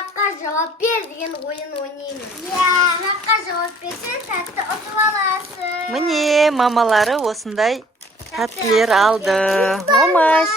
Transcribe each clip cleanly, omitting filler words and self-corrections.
Сұраққа жауап бер деген ойын ойнаймыз. Сұраққа жауап берсең, тәтті ұтып аласың. Міне, мамалары осындай тәттілер алды. Омаш.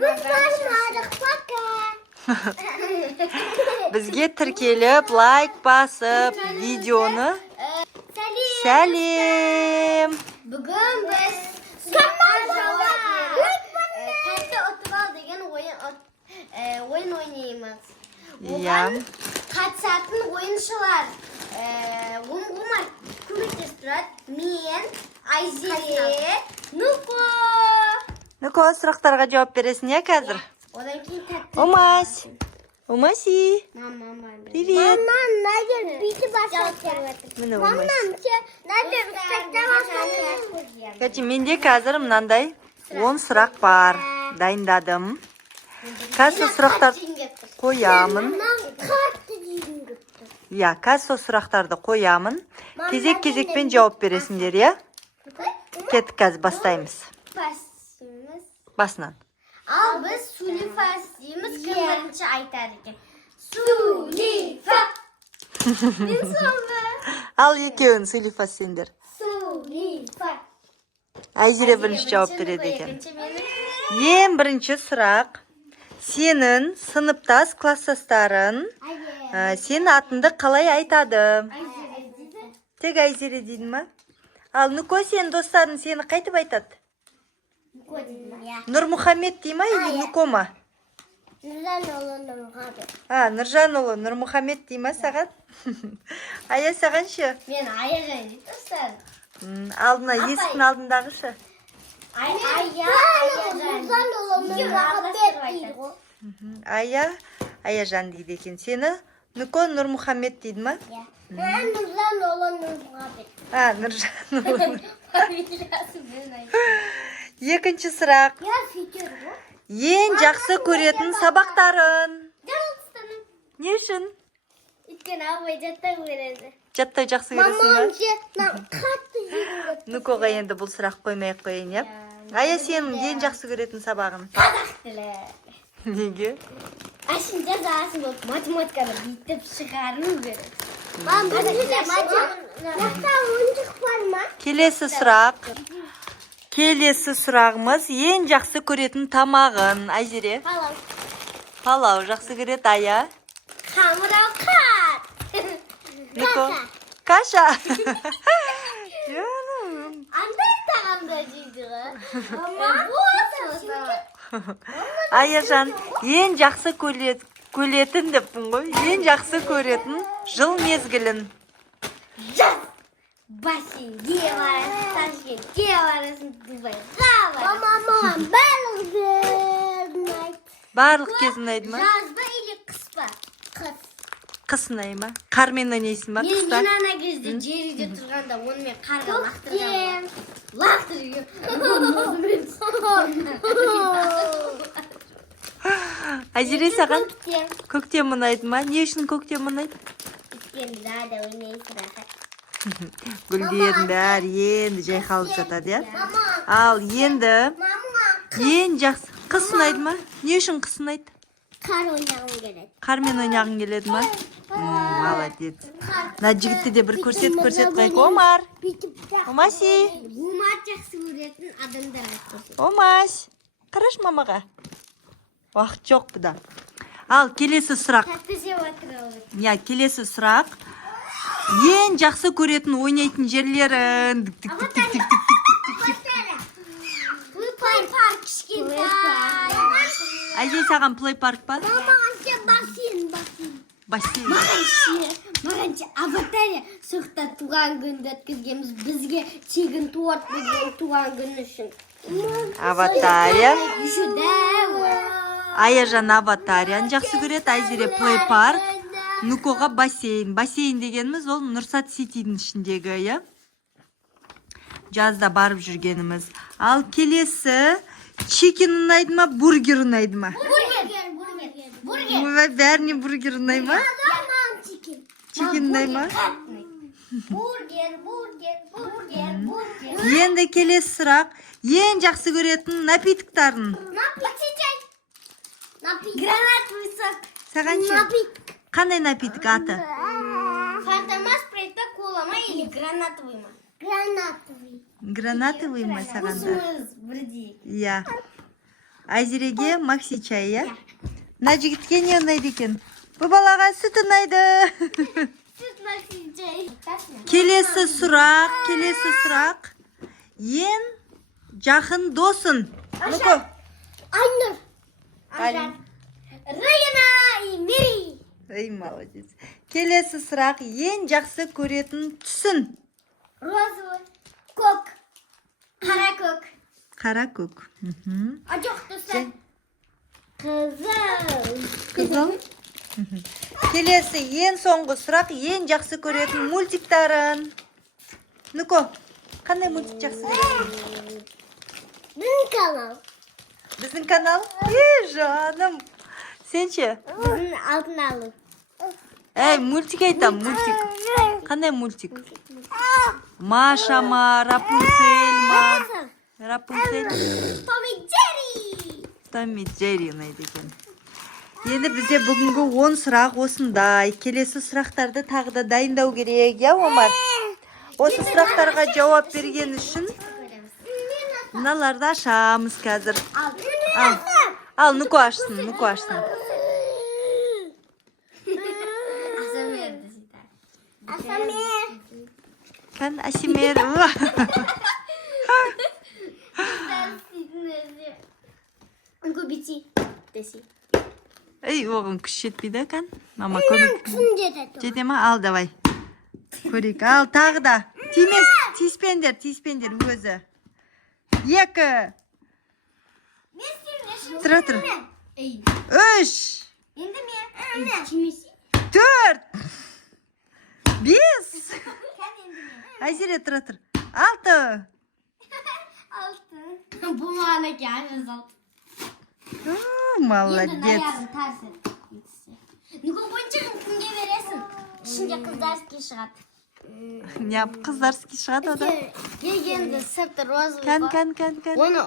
Біз бармадық, пока. Бізге тіркеліп, лайк басып, видеоны сәлем. Бүгін біз сұраққа жауап беріп, тәтті ұтып ал деген ойын ойнаймыз. Оған қатысатын ойыншылар Ғұмар көмектесіп тұрады. Мен, Айзере, Нуко. Нуко, сұрақтарға жауап бересің, я қазір? Одан кейін тәтті. Омаш. Омаси. Мама. Привет. Мамам, надер биті басады. Міне Омаш. Надер үстекте басады. Кәте, менде қазір мынандай 10 сұрақ бар. Дайындадым. Қазір сұрақтар қоямын. Я, қазір сұрақтарды қоямын. Кезек-кезекпен жауап бересіңдер, я? Кеттік, қазір бастаймыз. Басынан. Ал біз Сулифа дейміз, кім бірінші айтар екен. Сулифа! Мен соңғы. Ал екеуін Сулифа сендер. Сулифа! Айзере бірінші жауап береді екен. Ең бірінші сұрақ. Сенің сыныптас класстастарың сен атыңды қалай айтады? Тек Айзере дейді ма? Ал Нуко, сен достарың сені қайтып айтады? Нұрмұхаммед дей ма, или Нуко ма? Нұржан ұлы Нұрмұхаммед дей ма саған? Ая саған ше? Мен Аяжан дейді достар. Алдына, есіктің алдындағы ше? Аяжан дейді екен. Сені Нуко Нұрмұхаммед дейді ма? Нұржан ұлы Нұрмұхаммед. Нұржан ұлы. Екінші сұрақ. Ең жақсы көретін сабақтарын? Не үшін? Өйткені абай жаттай көреді. Жаттай жақсы көресің ба? Қатты жүреді. Нукоға енді бұл сұрақ қоймай-ақ қойын, е? Ая, сенің ең жақсы көретін сабағын? Қазақ тілі. Неге? Ашын жазасын болып математиканы бүйтіп шығару керек. Жақта ойыншық бар ма? Келесі сұрағымыз ең жақсы көретін тамағын? Айзере? Палау. Палау жақсы көрет, Ая? Қамырау қат. Нуко? Каша. Андай тағамда жейді ғой. Аяжан, ең жақсы көретін деппін ғой. Ең жақсы көретін жыл мезгілін? Жаз. Бассейнге барасың, Ташкентке барасың, Дубайға барасың. Мамам Барлық кез ұнайды ма? Жаз ба или қыс па? Қыс. Қыс ұнай ма? Қармен ойнайсың ба қыста? Мен ана кезде жер үйде тұрғанда онымен қарға лақтырған. Айзере, саған көктем ұнайды ма? Не үшін көктем ұнайды? Өйткені дада ойнайсың рахат. Гүлдердің бәрі енді жайқалып жатады, я? Ал енді ең жақсы қыс ұнайды ма? Не үшін қыс ұнайды? Қар ойнағым келеді. Қармен ойнағың келеді ма? Молодец. Мына жігітті де бір көрсет қойық. Омар. Омаси. Омар жақсы көретін адамдар. Омаш. Қараш мамаға. Уақыт жоқ бұда. Ал келесі сұрақ. Келесі сұрақ. Ең жақсы көретін ойнайтын жерлерін? Плей-парк кішкентай. Айзере, саған плей-парк па? Бассейн. Маған аватария соқта туған күнді өткізгенбіз. Бізге тегін торт берген туған күн үшін. Аватария. Аяжан аватарияны жақсы көреді. Айзере плей-парк. Нукоға бассейн. Бассейн дегеніміз ол Нұрсат Ситидің ішіндегі, я? Жазда барып жүргеніміз. Ал келесі чикен ұнайды ма, бургер ұнайды ма? Бургер. Бәріне бургер ұнайды ма? Чикен ұнайды ма? Бургер. Енді келесі сұрақ. Ең жақсы көретін напитоктарын? Гранат высок. Сағаншы? Қандай напиток аты? Фантома, спрайта, кола ма или гранатовый ма? Гранатовый. Гранатовый ма сағанда? Осымыз бірдей. Иә. Айзереге Макси чай, иә? Мына жігітке не ұнайды екен? Бұл балаға сүт ұнайды. Сүт Макси чай. Келесі сұрақ. Ең жақын досын. Нүкі? Айнұр. Айнұр. Райана и Мери. Ей, молодец. Келесі сұрақ. Ең жақсы көретін түсін. Розовый. Көк. Қара көк. Қара көк. А жоқ түсі. Қызыл. Қызыл. Келесі ең соңғы сұрақ. Ең жақсы көретін мультиктарын. Нүкі? Қандай мультик жақсы көретін? Біздің канал. Біздің канал? Жаным. Сен ше? Біздің алтын алу. Мультик айтам, мультик. Қандай мультик? Маша ма, Рапунцель ма? Рапунцель? Том и Джерри. Том и Джерри ұнайды екен. Енді бізде бүгінгі 10 сұрақ осындай. Келесі сұрақтарды тағы да дайындау керек, я Омар? Осы сұрақтарға жауап берген үшін мыналарды ашамыз қазір. Ал, Нүкі ашсын, Нүкі ашсын. Асамер. Қан Асимер. Көбети. Десі. Оғын күш жетпейді, Қан. Мама көмек. Жетеді. Жете ма? Ал, давай. Көрейік. Ал, тағы да. Тиіспендер өзі. 2. Тұра. 3. Енді мен. 4. 5. Айзере, тұра. 6. Бұл маған әке жазалды. Молодец. Нүкі ойыншығын кімге бересің? Ішінде қыздарский шығады. Не, қыздарский шығады ода? Енді сырты розовый Кән. Оны...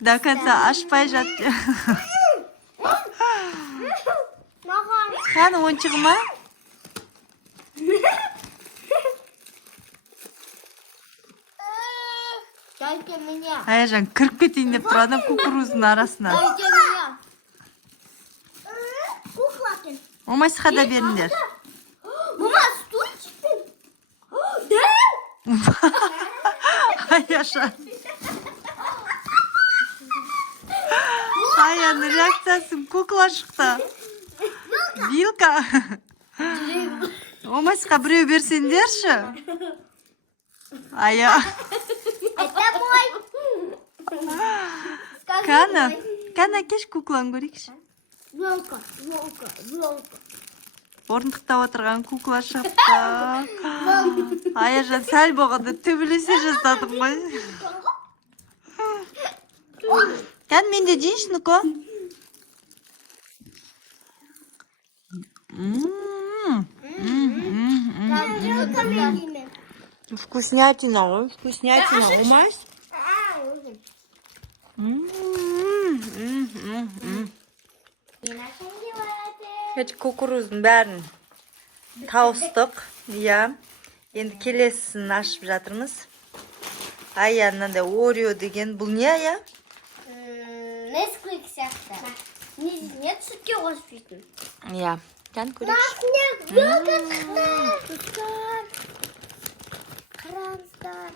До конца ашпай жатты. Маған. Қан ойыншығы ма? Дайте меня. Аяжан кіріп кетейін деп тұрады кукурузының арасына. Дайте меня. Куклакен. Омасыға да беріңдер. Мама, стульчик. Да? Аяжан. Аяның реакциясын кукла шықты. Вилка. Омасыға біреу берсендерші. Ая. Это мой. Кән әкеш кукланы көрейікші. Волка. Орындықта отырған кукла шықты. Аяжан сәл болғанда төбелесе жаздадың ғой. Кән мен де дейінші, Нүкі? Вкуснятина, ғой, вкуснятина. Омас? Кукуруздың бәрін тауыстық. Енді келесін ашып жатырмыз. Ая, мынандай Орео деген. Бұл не, Ая? Несквик сияқты. Нет, сүтке қосып жейтін. Кән көрейікші. Қараңыздар.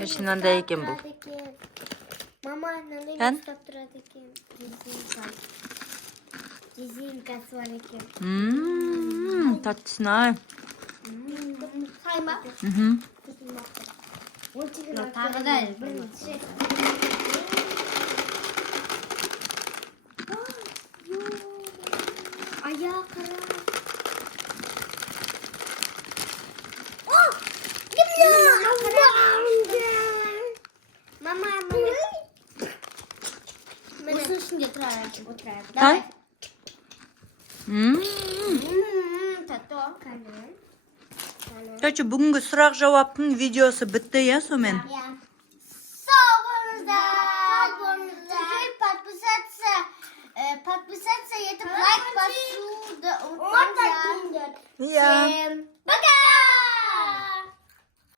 Өші мынандай екен бұл. Мама, мынандай Кән? ұстап тұрады екен. Резинкасы бар екен. Таттысын, ай. Сайма? Тағы да аяқ қара. Мама, осының ішінде отырайық. Тай? Короче, бүгінгі сұрақ жауаптың видеосы бітті, я, сомен? Сау болыңыздар. Kolası da unutmayın. Iya. Пока!